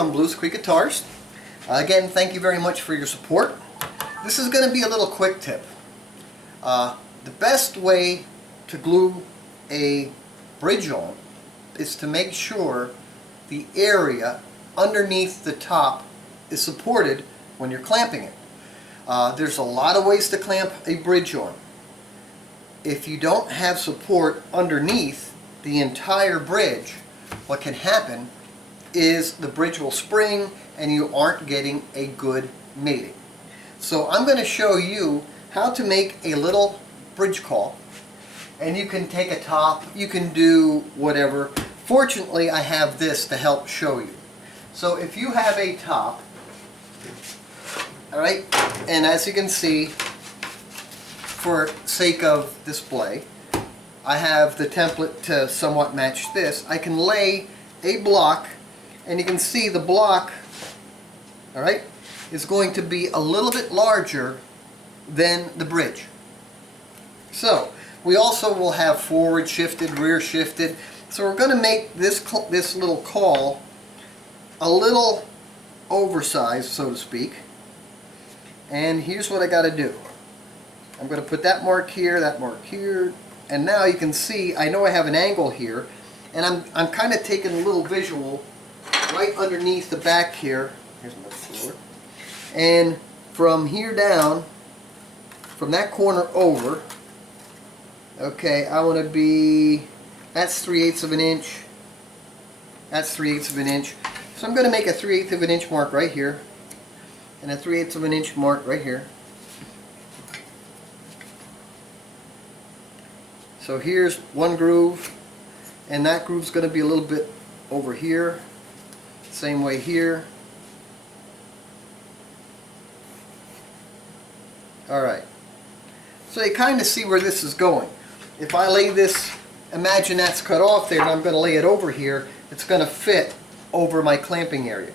from Blues Creek Guitars. Again, thank you very much for your support. This is going to be a little quick tip. The best way to glue a bridge on is to make sure the area underneath the top is supported when you're clamping it. There's a lot of ways to clamp a bridge on. If you don't have support underneath the entire bridge, what can happen is the bridge will spring and you aren't getting a good mating. So I'm going to show you how to make a little bridge caul, and you can take a top, you can do whatever. Fortunately, I have this to help show you. So if you have a top, alright, and as you can see, for sake of display, I have the template to somewhat match this. I can lay a block, and you can see the block, alright, is going to be a little bit larger than the bridge. So we also will have forward shifted, rear shifted. So we're going to make this little caul a little oversized, so to speak. And here's what I got to do. I'm going to put that mark here, and now you can see I know I have an angle here, and I'm kind of taking a little visual right underneath the back here. Here's my floor. And from here down, from that corner over, okay, I want to be, that's 3/8 of an inch, that's 3/8 of an inch. So I'm going to make a 3/8 of an inch mark right here, and a 3/8 of an inch mark right here. So here's one groove, and that groove's going to be a little bit over here, same way here. Alright, so you kind of see where this is going. If I lay this, imagine that's cut off there, and I'm going to lay it over here, it's going to fit over my clamping area.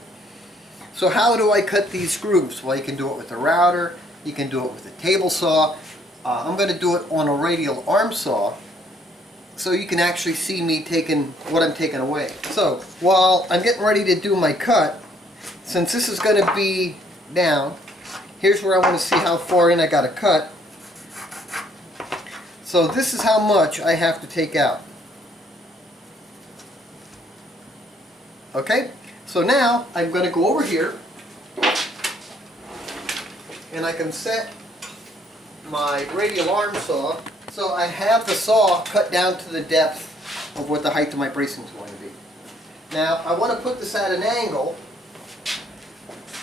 So how do I cut these grooves? Well, you can do it with a router, you can do it with a table saw. I'm going to do it on a radial arm saw, so you can actually see me taking what I'm taking away. So while I'm getting ready to do my cut, since this is going to be down, here's where I want to see how far in I got to cut. So this is how much I have to take out. Okay, so now I'm going to go over here, and I can set my radial arm saw, so I have the saw cut down to the depth of what the height of my bracing is going to be. Now I want to put this at an angle,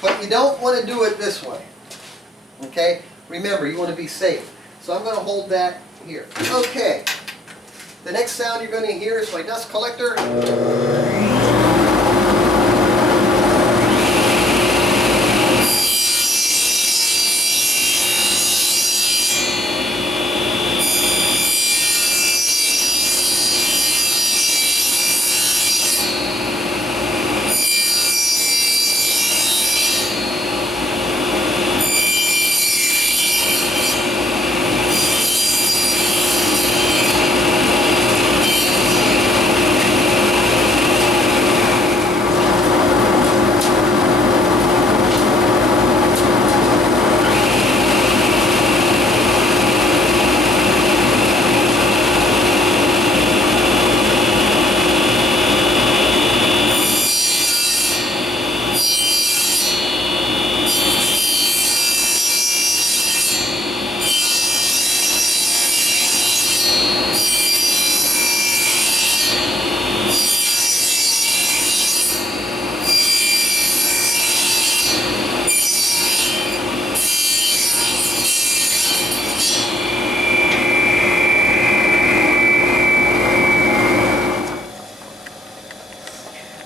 but you don't want to do it this way. Okay? Remember, you want to be safe. So I'm going to hold that here. Okay. The next sound you're going to hear is my dust collector.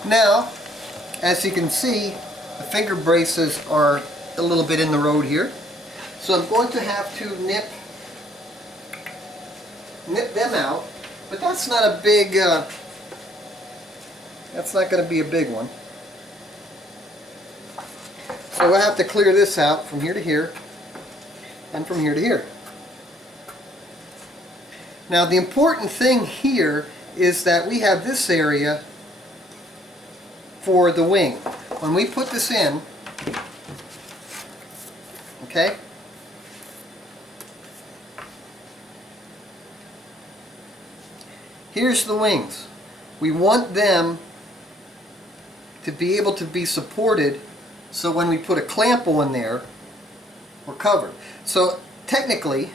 Now, as you can see, the finger braces are a little bit in the road here. So I'm going to have to nip them out, but that's not a big, that's not going to be a big one. So I have to clear this out from here to here, and from here to here. Now the important thing here is that we have this area for the wing. when we put this in, okay, here's the wings. We want them to be able to be supported, so when we put a clamp on there, we're covered. So technically,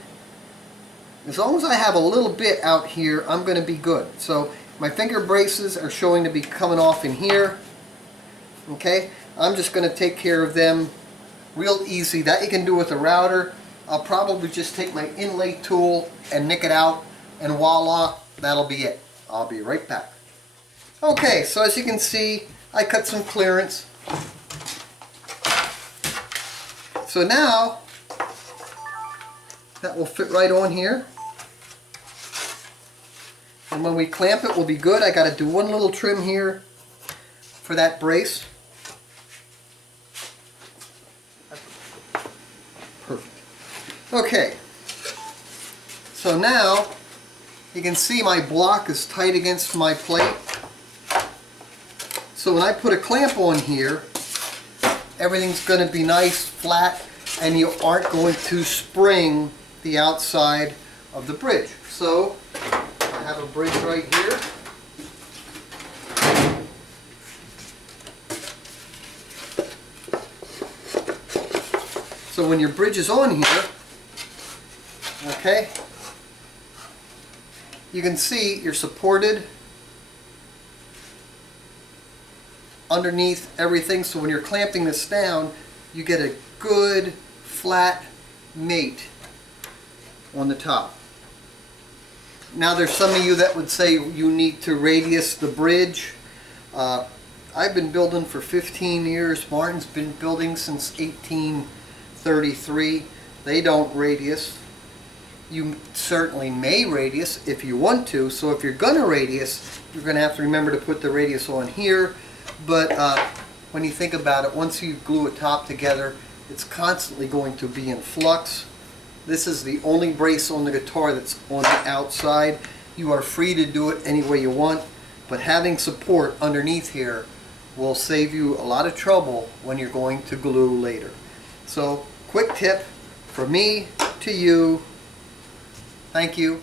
as long as I have a little bit out here, I'm going to be good. So my finger braces are showing to be coming off in here. Okay, I'm just going to take care of them real easy. That you can do with a router. I'll probably just take my inlay tool and nick it out, and voila, that'll be it. I'll be right back. Okay, so as you can see, I cut some clearance. So now, that will fit right on here. And when we clamp it, we'll be good. I got to do one little trim here for that brace. Perfect. Okay. So now, you can see my block is tight against my plate. So when I put a clamp on here, everything's going to be nice, flat, and you aren't going to spring the outside of the bridge. So I have a bridge right here. So when your bridge is on here, okay, you can see you're supported underneath everything. So when you're clamping this down, you get a good flat mate on the top. Now there's some of you that would say you need to radius the bridge. I've been building for 15 years. Martin's been building since 1833. They don't radius. You certainly may radius if you want to. So if you're going to radius, you're going to have to remember to put the radius on here. But when you think about it, once you glue a top together, it's constantly going to be in flux. This is the only brace on the guitar that's on the outside. You are free to do it any way you want, but having support underneath here will save you a lot of trouble when you're going to glue later. So, quick tip from me to you. Thank you.